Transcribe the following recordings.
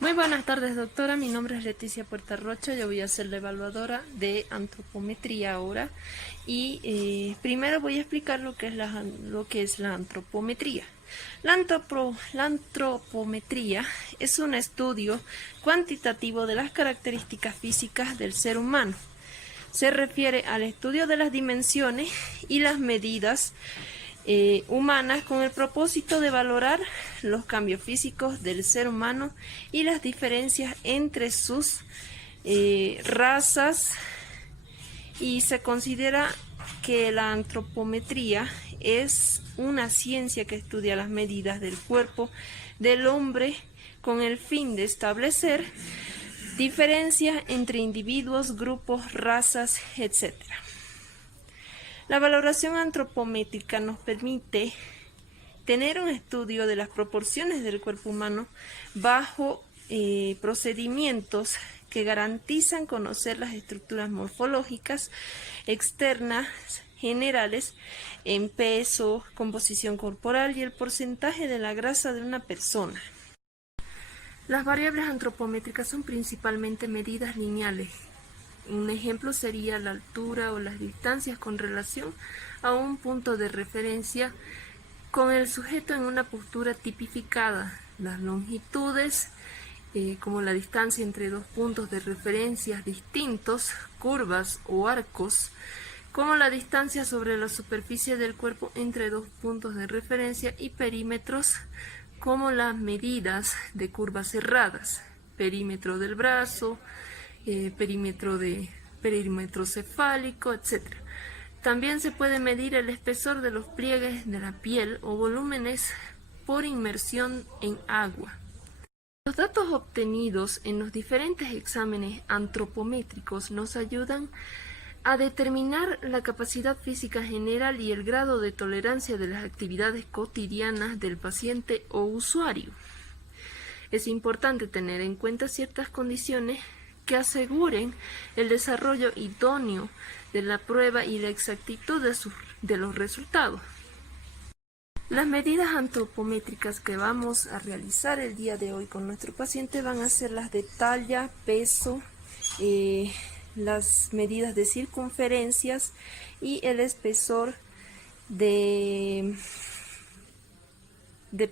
Muy buenas tardes, doctora. Mi nombre es Leticia Puertarrocha. Yo voy a ser la evaluadora de antropometría ahora. Y primero voy a explicar lo que es la antropometría. La antropometría es un estudio cuantitativo de las características físicas del ser humano. Se refiere al estudio de las dimensiones y las medidas humanas con el propósito de valorar los cambios físicos del ser humano y las diferencias entre sus razas, y se considera que la antropometría es una ciencia que estudia las medidas del cuerpo del hombre con el fin de establecer diferencias entre individuos, grupos, razas, etc. La valoración antropométrica nos permite tener un estudio de las proporciones del cuerpo humano bajo procedimientos que garantizan conocer las estructuras morfológicas externas generales en peso, composición corporal y el porcentaje de la grasa de una persona. Las variables antropométricas son principalmente medidas lineales. Un ejemplo sería la altura o las distancias con relación a un punto de referencia con el sujeto en una postura tipificada. Las longitudes, como la distancia entre dos puntos de referencia distintos, curvas o arcos, como la distancia sobre la superficie del cuerpo entre dos puntos de referencia, y perímetros, como las medidas de curvas cerradas, perímetro del brazo, perímetro cefálico, etc. También se puede medir el espesor de los pliegues de la piel o volúmenes por inmersión en agua. Los datos obtenidos en los diferentes exámenes antropométricos nos ayudan a determinar la capacidad física general y el grado de tolerancia de las actividades cotidianas del paciente o usuario. Es importante tener en cuenta ciertas condiciones que aseguren el desarrollo idóneo de la prueba y la exactitud de los resultados. Las medidas antropométricas que vamos a realizar el día de hoy con nuestro paciente van a ser las de talla, peso, las medidas de circunferencias y el espesor de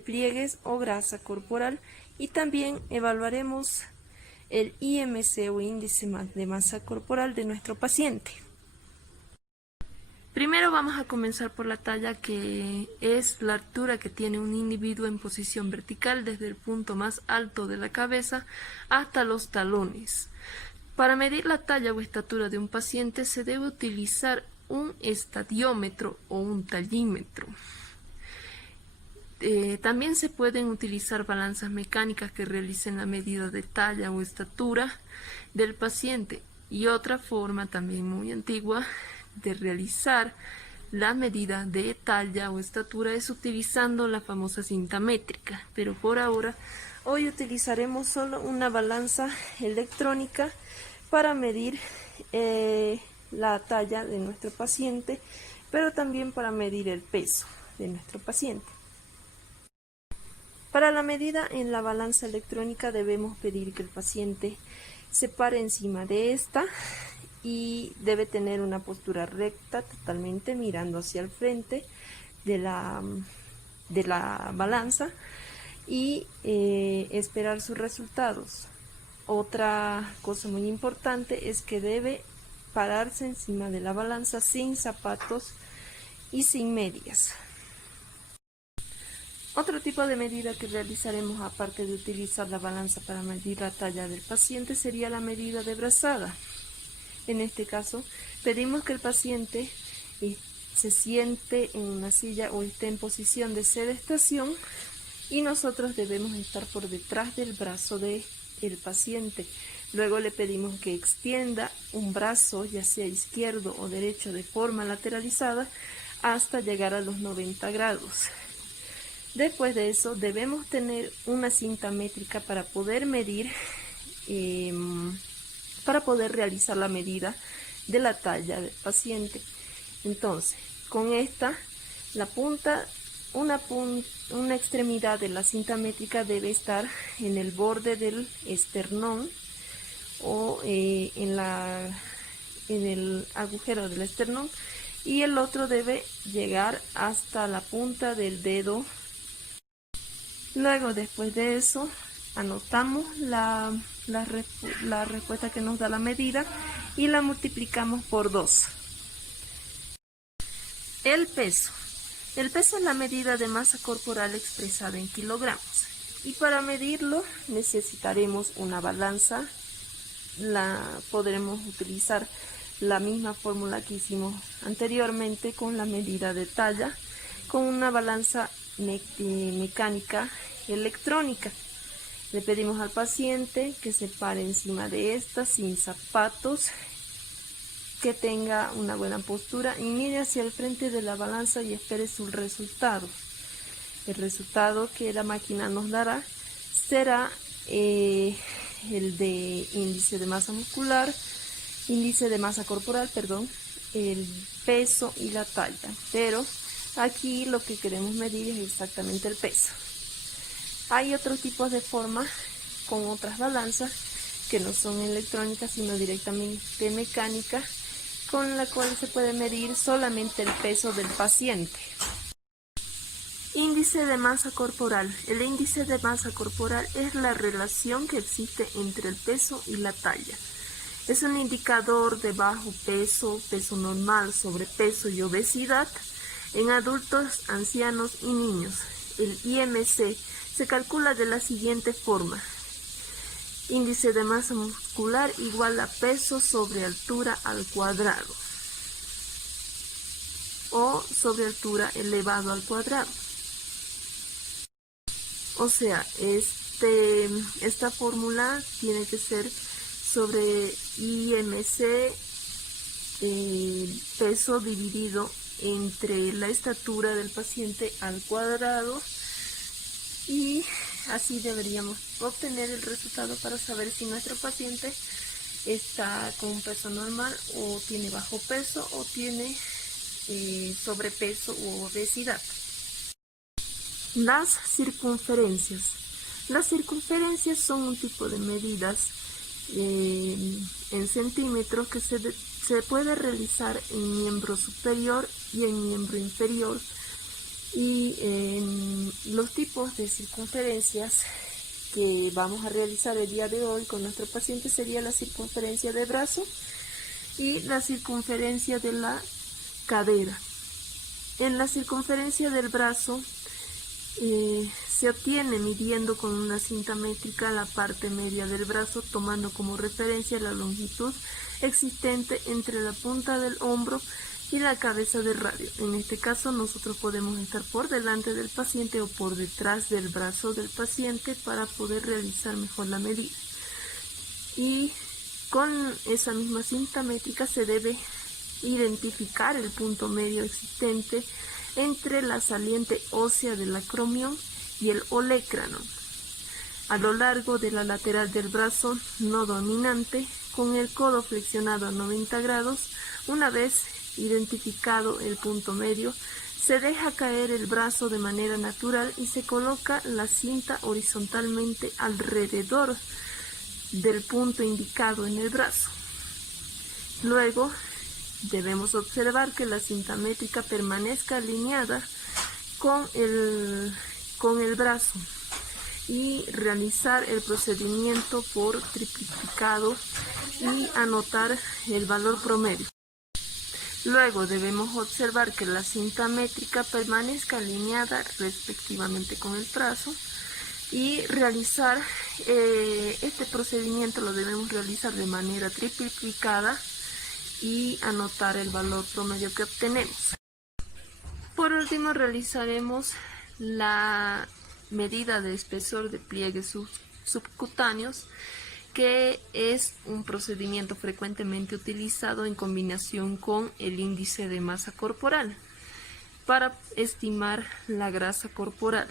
pliegues o grasa corporal, y también evaluaremos el IMC o índice de masa corporal de nuestro paciente. Primero vamos a comenzar por la talla, que es la altura que tiene un individuo en posición vertical desde el punto más alto de la cabeza hasta los talones. Para medir la talla o estatura de un paciente se debe utilizar un estadiómetro o un tallímetro. También se pueden utilizar balanzas mecánicas que realicen la medida de talla o estatura del paciente, y otra forma también muy antigua de realizar la medida de talla o estatura es utilizando la famosa cinta métrica, pero por ahora hoy utilizaremos solo una balanza electrónica para medir la talla de nuestro paciente, pero también para medir el peso de nuestro paciente. Para la medida en la balanza electrónica debemos pedir que el paciente se pare encima de esta y debe tener una postura recta, totalmente mirando hacia el frente de la balanza, y esperar sus resultados. Otra cosa muy importante es que debe pararse encima de la balanza sin zapatos y sin medias. Otro tipo de medida que realizaremos, aparte de utilizar la balanza para medir la talla del paciente, sería la medida de brazada. En este caso, pedimos que el paciente se siente en una silla o esté en posición de sedestación, y nosotros debemos estar por detrás del brazo del paciente. Luego le pedimos que extienda un brazo, ya sea izquierdo o derecho, de forma lateralizada hasta llegar a los 90 grados. Después de eso debemos tener una cinta métrica para poder medir, para poder realizar la medida de la talla del paciente. Entonces, con esta, la punta una extremidad de la cinta métrica debe estar en el borde del esternón o en el agujero del esternón, y el otro debe llegar hasta la punta del dedo. Luego, después de eso, anotamos la respuesta que nos da la medida y la multiplicamos por 2. El peso. El peso es la medida de masa corporal expresada en kilogramos. Y para medirlo necesitaremos una balanza. Podremos utilizar la misma fórmula que hicimos anteriormente con la medida de talla, con una balanza mecánica electrónica. Le pedimos al paciente que se pare encima de esta sin zapatos, que tenga una buena postura y mire hacia el frente de la balanza y espere su resultado. El resultado que la máquina nos dará será el de índice de masa muscular, índice de masa corporal, el peso y la talla. Pero aquí lo que queremos medir es exactamente el peso. Hay otros tipos de formas con otras balanzas que no son electrónicas sino directamente mecánicas, con la cual se puede medir solamente el peso del paciente. Índice de masa corporal. El índice de masa corporal es la relación que existe entre el peso y la talla. Es un indicador de bajo peso, peso normal, sobrepeso y obesidad en adultos, ancianos y niños. El IMC se calcula de la siguiente forma: índice de masa muscular igual a peso sobre altura al cuadrado, o sobre altura elevado al cuadrado. O sea, esta fórmula tiene que ser sobre IMC, peso dividido entre la estatura del paciente al cuadrado, y así deberíamos obtener el resultado para saber si nuestro paciente está con un peso normal o tiene bajo peso o tiene sobrepeso u obesidad. Las circunferencias. Las circunferencias son un tipo de medidas en centímetros que se puede realizar en miembro superior y en miembro inferior. Y los tipos de circunferencias que vamos a realizar el día de hoy con nuestro paciente sería la circunferencia de brazo y la circunferencia de la cadera. En la circunferencia del brazo se obtiene midiendo con una cinta métrica la parte media del brazo, tomando como referencia la longitud existente entre la punta del hombro y la cabeza de radio. En este caso nosotros podemos estar por delante del paciente o por detrás del brazo del paciente para poder realizar mejor la medida. Y con esa misma cinta métrica se debe identificar el punto medio existente entre la saliente ósea del acromion y el olecrano a lo largo de la lateral del brazo no dominante, con el codo flexionado a 90 grados. Una vez identificado el punto medio, se deja caer el brazo de manera natural y se coloca la cinta horizontalmente alrededor del punto indicado en el brazo. Luego debemos observar que la cinta métrica permanezca alineada con el brazo y realizar el procedimiento por triplicado y anotar el valor promedio. Luego debemos observar que la cinta métrica permanezca alineada respectivamente con el brazo y realizar este procedimiento lo debemos realizar de manera triplicada y anotar el valor promedio que obtenemos. Por último, realizaremos la medida de espesor de pliegues subcutáneos, que es un procedimiento frecuentemente utilizado en combinación con el índice de masa corporal para estimar la grasa corporal.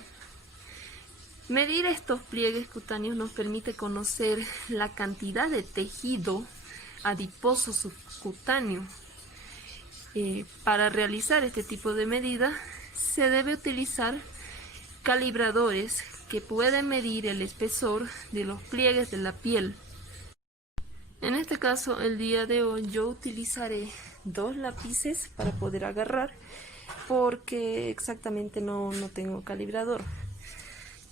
Medir estos pliegues cutáneos nos permite conocer la cantidad de tejido adiposo subcutáneo. Para realizar este tipo de medida se debe utilizar calibradores que pueden medir el espesor de los pliegues de la piel. En este caso, el día de hoy yo utilizaré 2 lápices para poder agarrar, porque exactamente no tengo calibrador.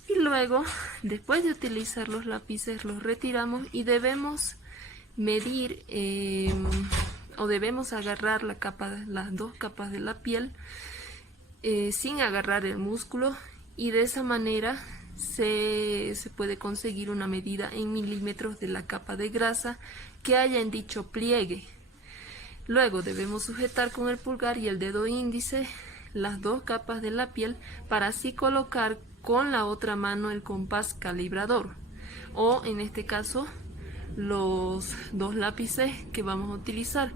Y luego, después de utilizar los lápices, los retiramos y debemos medir o debemos agarrar las 2 capas de la piel sin agarrar el músculo, y de esa manera se puede conseguir una medida en milímetros de la capa de grasa que haya en dicho pliegue. Luego debemos sujetar con el pulgar y el dedo índice las 2 capas de la piel para así colocar con la otra mano el compás calibrador, o en este caso los 2 lápices que vamos a utilizar.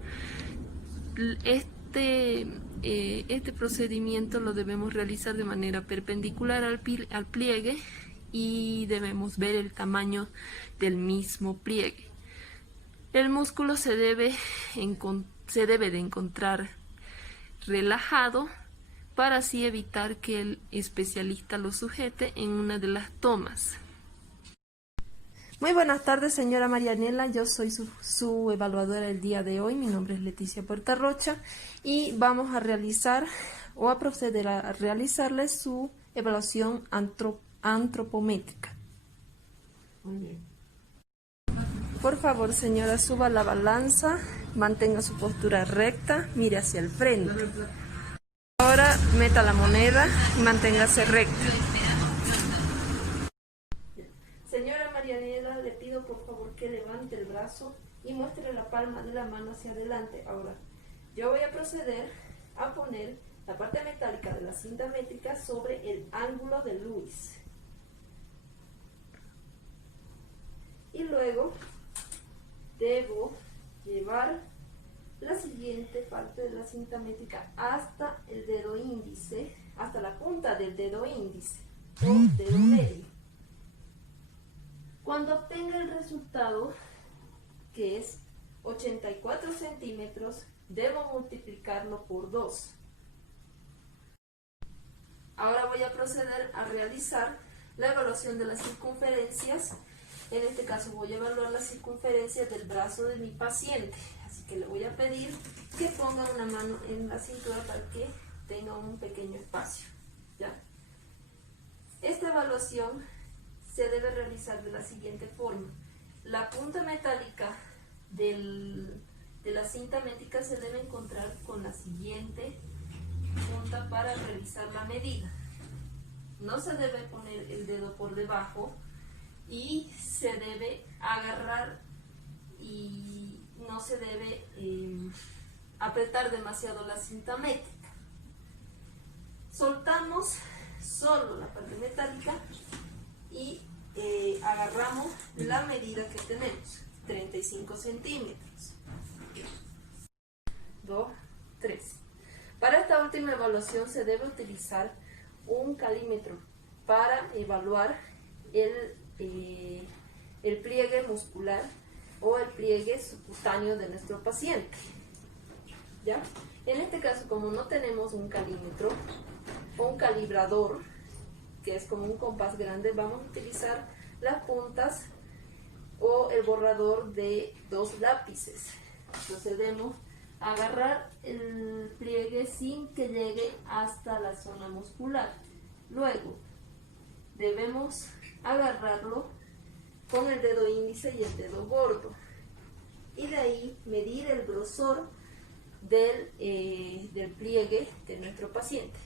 Este procedimiento lo debemos realizar de manera perpendicular al pliegue, y debemos ver el tamaño del mismo pliegue. El músculo se debe de encontrar relajado para así evitar que el especialista lo sujete en una de las tomas. Muy buenas tardes, señora Marianela. Yo soy su evaluadora el día de hoy. Mi nombre es Leticia Puertarrocha y vamos a realizar o a proceder a realizarle su evaluación antropométrica. Muy bien. Por favor, señora, suba la balanza, mantenga su postura recta, mire hacia el frente. Ahora meta la moneda y manténgase recta. Señora Marianela, le pido por favor que levante el brazo y muestre la palma de la mano hacia adelante. Ahora, yo voy a proceder a poner la parte metálica de la cinta métrica sobre el ángulo de Lewis. Y luego debo llevar la siguiente parte de la cinta métrica hasta el dedo índice, hasta la punta del dedo índice o dedo medio. Cuando obtenga el resultado, que es 84 centímetros, debo multiplicarlo por 2. Ahora voy a proceder a realizar la evaluación de las circunferencias. En este caso voy a evaluar las circunferencias del brazo de mi paciente, así que le voy a pedir que ponga una mano en la cintura para que tenga un pequeño espacio. ¿Ya? Esta evaluación se debe realizar de la siguiente forma. La punta metálica de la cinta métrica se debe encontrar con la siguiente punta para realizar la medida. No se debe poner el dedo por debajo y se debe agarrar y no se debe apretar demasiado la cinta métrica. Soltamos solo la parte metálica y agarramos la medida que tenemos, 35 centímetros. 2, 3. Para esta última evaluación se debe utilizar un calímetro para evaluar el pliegue muscular o el pliegue subcutáneo de nuestro paciente. ¿Ya? En este caso, como no tenemos un calímetro o un calibrador, que es como un compás grande, vamos a utilizar las puntas o el borrador de 2 lápices. Procedemos a agarrar el pliegue sin que llegue hasta la zona muscular. Luego debemos agarrarlo con el dedo índice y el dedo gordo, y de ahí medir el grosor del pliegue de nuestro paciente.